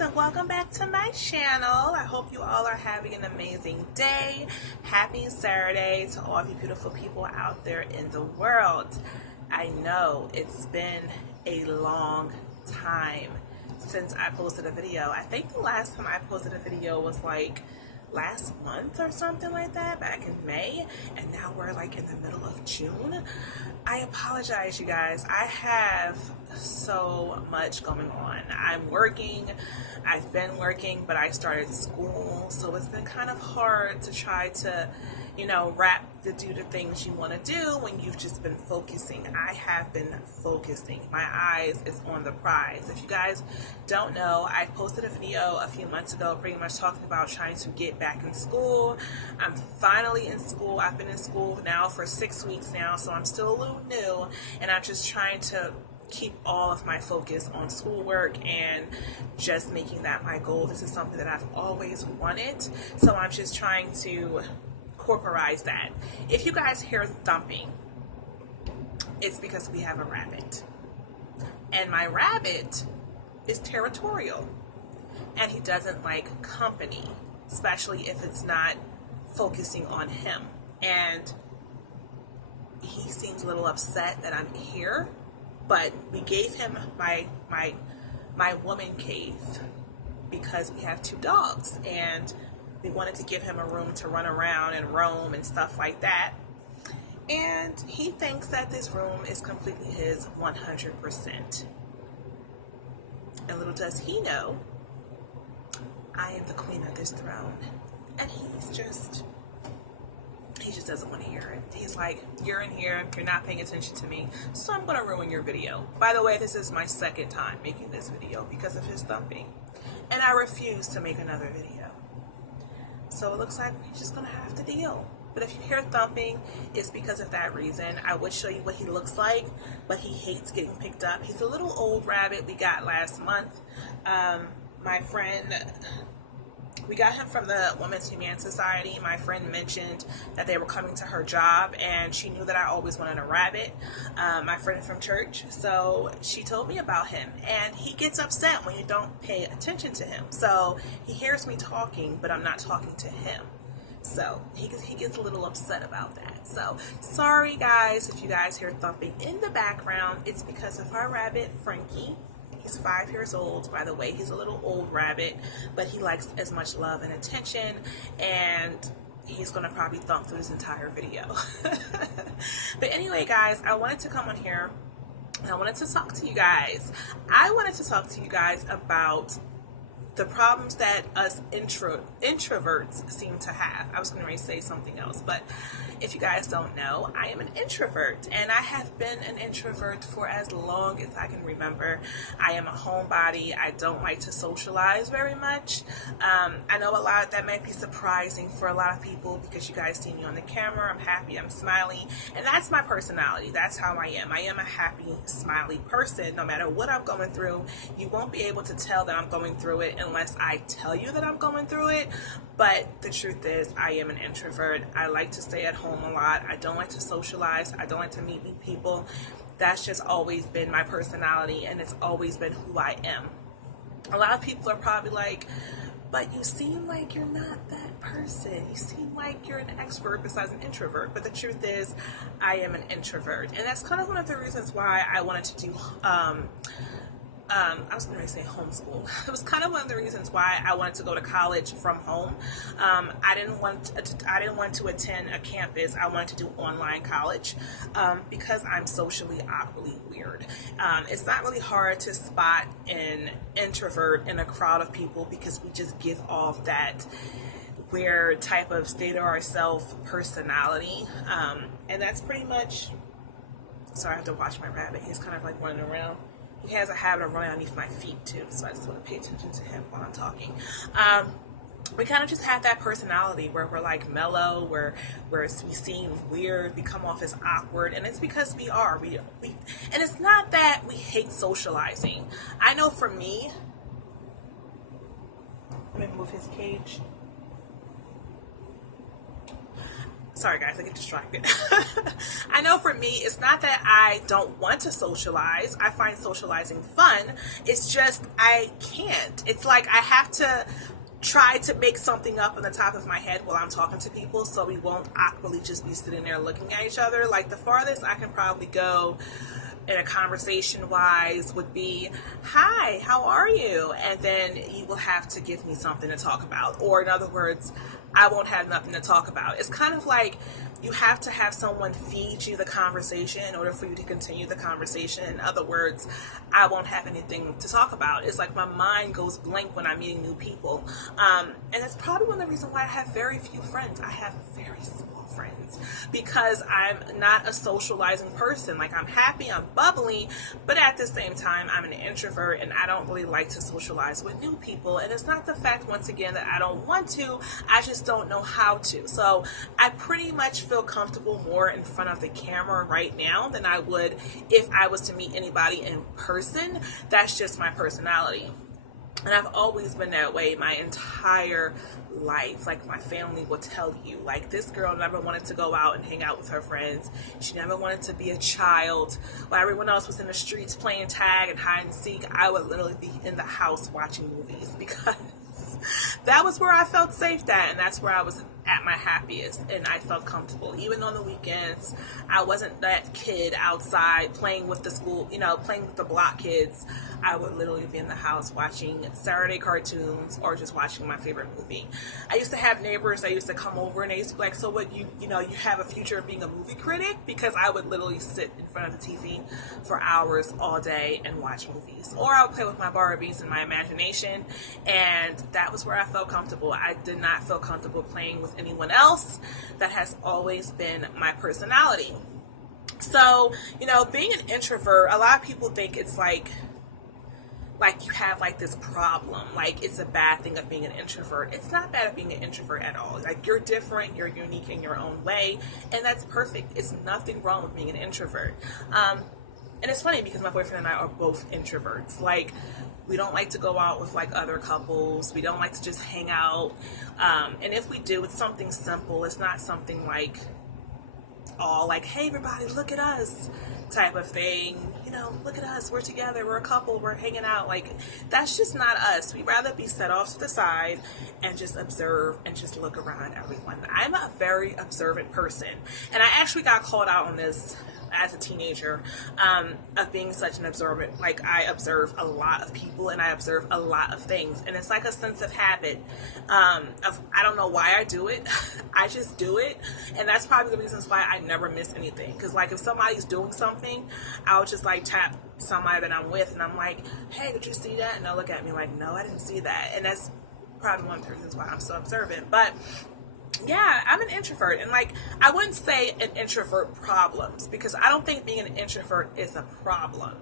and welcome back to my channel. I hope you all are having an amazing day. Happy Saturday to all of you beautiful people out there in the world. I know it's been a long time since I posted a video. I think the last time I posted a video was like last month or something like that, back in May, and now we're like in the middle of June. I apologize, you guys. I have so much going on. I'm working, I've been working, but I started school, so it's been kind of hard to try to, do the things you want to do when you've just been focusing. I have been focusing. My eyes is on the prize. If you guys don't know, I posted a video a few months ago pretty much talking about trying to get back in school. I'm finally in school. I've been in school now for 6 weeks now, so I'm still a little new, and I'm just trying to keep all of my focus on schoolwork and just making that my goal. This is something that I've always wanted, so I'm just trying to corporize that. If you guys hear thumping, it's because we have a rabbit, and my rabbit is territorial, and he doesn't like company, especially if it's not focusing on him. And he seems a little upset that I'm here, but we gave him my woman cave because we have 2 dogs, and we wanted to give him a room to run around and roam and stuff like that. And he thinks that this room is completely his 100%. And little does he know, I am the queen of this throne. And he just doesn't want to hear it. He's like, you're in here, you're not paying attention to me, so I'm going to ruin your video. By the way, this is my 2nd time making this video because of his thumping. And I refuse to make another video. So it looks like we're just going to have to deal. But if you hear thumping, it's because of that reason. I would show you what he looks like, but he hates getting picked up. He's a little old rabbit we got last month. My friend, we got him from the Women's Humane Society. My friend mentioned that they were coming to her job, and she knew that I always wanted a rabbit, my friend from church. So she told me about him, and he gets upset when you don't pay attention to him. So he hears me talking, but I'm not talking to him. So he gets a little upset about that. So sorry guys if you guys hear thumping in the background. It's because of our rabbit, Frankie. He's 5 years old, by the way. He's a little old rabbit, but he likes as much love and attention, and he's going to probably thump through this entire video. But anyway, guys, I wanted to come on here, and I wanted to talk to you guys. I wanted to talk to you guys about the problems that us introverts seem to have. I was going to say something else, but if you guys don't know, I am an introvert, and I have been an introvert for as long as I can remember. I am a homebody. I don't like to socialize very much. I know a lot that might be surprising for a lot of people because you guys see me on the camera. I'm happy, I'm smiley, and that's my personality. That's how I am. I am a happy, smiley person. No matter what I'm going through, you won't be able to tell that I'm going through it unless I tell you that I'm going through it. But the truth is, I am an introvert. I like to stay at home a lot. I don't like to socialize. I don't like to meet new people. That's just always been my personality, and it's always been who I am. A lot of people are probably like, but you seem like you're not that person. You seem like you're an extrovert besides an introvert. But the truth is, I am an introvert. And that's kind of one of the reasons why I wanted to do I was going to say homeschool. It was kind of one of the reasons why I wanted to go to college from home. I didn't want to attend a campus. I wanted to do online college because I'm socially awkwardly weird. It's not really hard to spot an introvert in a crowd of people because we just give off that weird type of state of ourself personality. And that's pretty much. Sorry, I have to watch my rabbit. He's kind of like running around. He has a habit of running underneath my feet too, so I just want to pay attention to him while I'm talking. We kind of just have that personality where we're like mellow, where we seem weird, we come off as awkward, and it's because we are. We and it's not that we hate socializing. I know for me, let me move his cage. Sorry guys, I get distracted. I know for me, it's not that I don't want to socialize. I find socializing fun. It's just I can't. It's like I have to try to make something up on the top of my head while I'm talking to people so we won't awkwardly just be sitting there looking at each other. Like the farthest I can probably go in a conversation wise would be, hi, how are you? And then you will have to give me something to talk about. Or in other words, I won't have nothing to talk about. It's kind of like you have to have someone feed you the conversation in order for you to continue the conversation. In other words, I won't have anything to talk about. It's like my mind goes blank when I'm meeting new people. And that's probably one of the reasons why I have very few friends. I have very small friends because I'm not a socializing person. Like I'm happy, I'm bubbly, but at the same time, I'm an introvert and I don't really like to socialize with new people. And it's not the fact, once again, that I don't want to, I just don't know how to. So I pretty much feel comfortable more in front of the camera right now than I would if I was to meet anybody in person. That's just my personality. And I've always been that way my entire life. Like my family will tell you, like this girl never wanted to go out and hang out with her friends. She never wanted to be a child. While everyone else was in the streets playing tag and hide and seek, I would literally be in the house watching movies because that was where I felt safe at, and that's where I was at my happiest and I felt comfortable. Even on the weekends, I wasn't that kid outside playing with the school, playing with the block kids. I would literally be in the house watching Saturday cartoons or just watching my favorite movie. I used to have neighbors that used to come over and they used to be like, so what, you have a future of being a movie critic? Because I would literally sit in front of the TV for hours all day and watch movies. Or I would play with my Barbies in my imagination, and that was where I felt comfortable. I did not feel comfortable playing with anyone else. That has always been my personality. So, being an introvert, a lot of people think it's like you have like this problem, like it's a bad thing of being an introvert. It's not bad of being an introvert at all. Like you're different, you're unique in your own way, and that's perfect. It's nothing wrong with being an introvert. And it's funny because my boyfriend and I are both introverts. Like we don't like to go out with like other couples. We don't like to just hang out. And if we do, it's something simple. It's not something like all like, hey everybody, look at us type of thing. Look at us, we're together, we're a couple, we're hanging out. Like that's just not us. We'd rather be set off to the side and just observe and just look around everyone. I'm a very observant person, and I actually got called out on this as a teenager, of being such an observant. Like I observe a lot of people and I observe a lot of things, and it's like a sense of habit. I don't know why I do it. I just do it, and that's probably the reasons why I never miss anything. Because like if somebody's doing something, I'll just like tap somebody that I'm with and I'm like, hey, did you see that? And they'll look at me like, no, I didn't see that. And that's probably one of the reasons why I'm so observant. But yeah, I'm an introvert, and like I wouldn't say an introvert problems, because I don't think being an introvert is a problem.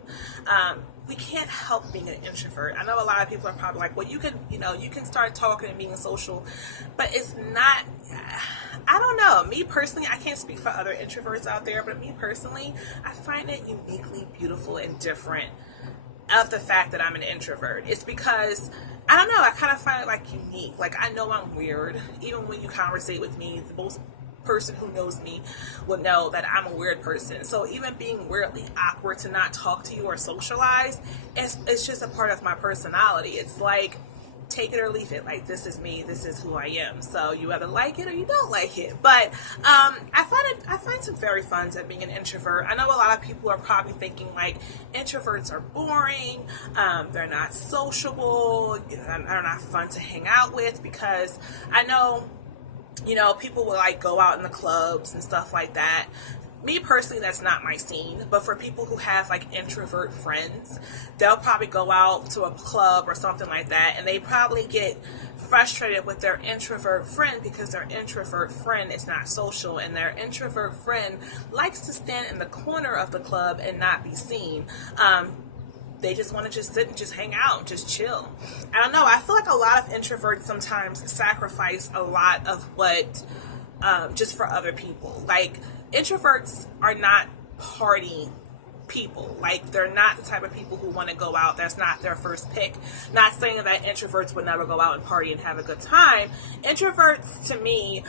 We can't help being an introvert. I know a lot of people are probably like, well, you can start talking and being social, but it's not. I don't know. Me personally, I can't speak for other introverts out there, but me personally, I find it uniquely beautiful and different of the fact that I'm an introvert. It's because I don't know, I kind of find it like unique. Like I know I'm weird. Even when you conversate with me, the most person who knows me will know that I'm a weird person. So even being weirdly awkward to not talk to you or socialize, it's just a part of my personality. It's like, take it or leave it. Like this is me, this is who I am. So you either like it or you don't like it. But I find some very fun at being an introvert. I know a lot of people are probably thinking like introverts are boring, they're not sociable, they're not fun to hang out with, because I know people will like go out in the clubs and stuff like that. Me personally, that's not my scene, but for people who have like introvert friends, they'll probably go out to a club or something like that, and they probably get frustrated with their introvert friend because their introvert friend is not social, and their introvert friend likes to stand in the corner of the club and not be seen. They just want to just sit and just hang out, just chill. I don't know. I feel like a lot of introverts sometimes sacrifice a lot of what just for other people. Like introverts are not party people. Like they're not the type of people who want to go out. That's not their first pick. Not saying that introverts would never go out and party and have a good time. Introverts to me,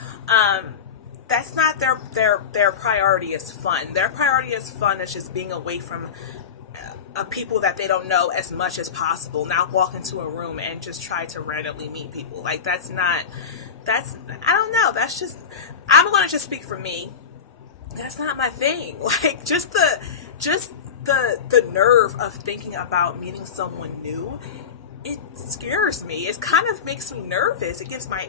that's not their priority is fun. Their priority is fun is just being away from people that they don't know as much as possible. Not walk into a room and just try to randomly meet people. Like I don't know. That's just, I'm going to just speak for me. That's not my thing. Like just the nerve of thinking about meeting someone new, it scares me. It kind of makes me nervous. It gives my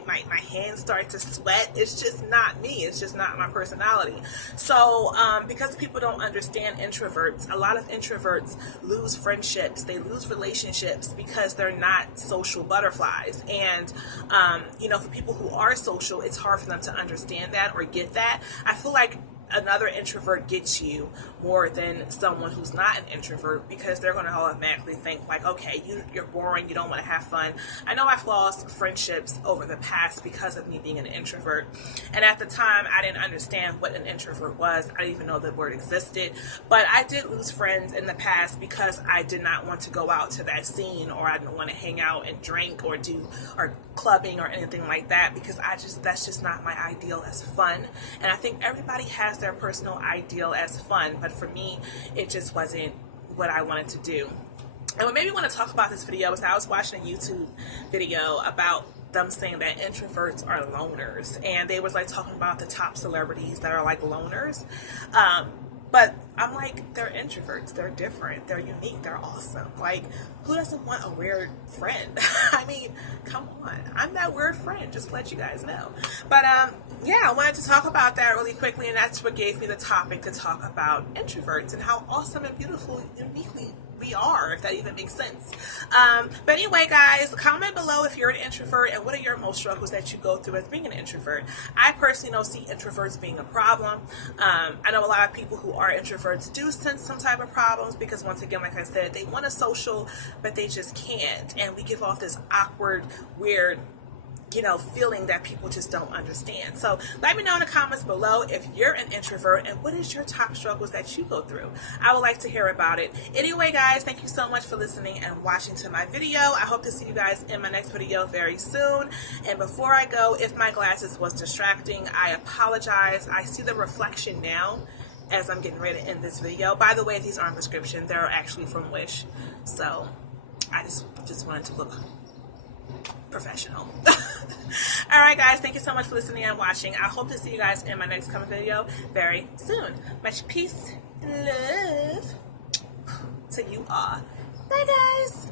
hands start to sweat. It's just not me. It's just not my personality. So because people don't understand introverts, a lot of introverts lose friendships. They lose relationships because they're not social butterflies. And for people who are social, it's hard for them to understand that or get that. I feel like another introvert gets you more than someone who's not an introvert, because they're going to automatically think like, okay, you're boring, you don't want to have fun. I know I've lost friendships over the past because of me being an introvert, and at the time I didn't understand what an introvert was. I didn't even know the word existed, but I did lose friends in the past because I did not want to go out to that scene, or I didn't want to hang out and drink or clubbing or anything like that, because that's just not my ideal as fun. And I think everybody has their personal ideal as fun, but for me it just wasn't what I wanted to do. And what made me want to talk about this video is I was watching a YouTube video about them saying that introverts are loners, and they was like talking about the top celebrities that are like loners, but I'm like, they're introverts, they're different, they're unique, they're awesome. Like, who doesn't want a weird friend? I mean, come on, I'm that weird friend, just to let you guys know. But yeah, I wanted to talk about that really quickly, and that's what gave me the topic to talk about introverts and how awesome and beautiful, uniquely we are, if that even makes sense. But anyway, guys, comment below if you're an introvert and what are your most struggles that you go through as being an introvert. I personally don't see introverts being a problem. I know a lot of people who are introverts do sense some type of problems because, once again, like I said, they want to social, but they just can't. And we give off this awkward, weird, feeling that people just don't understand. So let me know in the comments below if you're an introvert and what is your top struggles that you go through. I would like to hear about it. Anyway, guys, thank you so much for listening and watching to my video. I hope to see you guys in my next video very soon. And before I go, if my glasses was distracting, I apologize. I see the reflection now as I'm getting ready to end this video. By the way, these aren't prescription. They're actually from Wish. So I just wanted to look professional. Alright, guys, thank you so much for listening and watching. I hope to see you guys in my next coming video very soon. Much peace and love to you all. Bye, guys.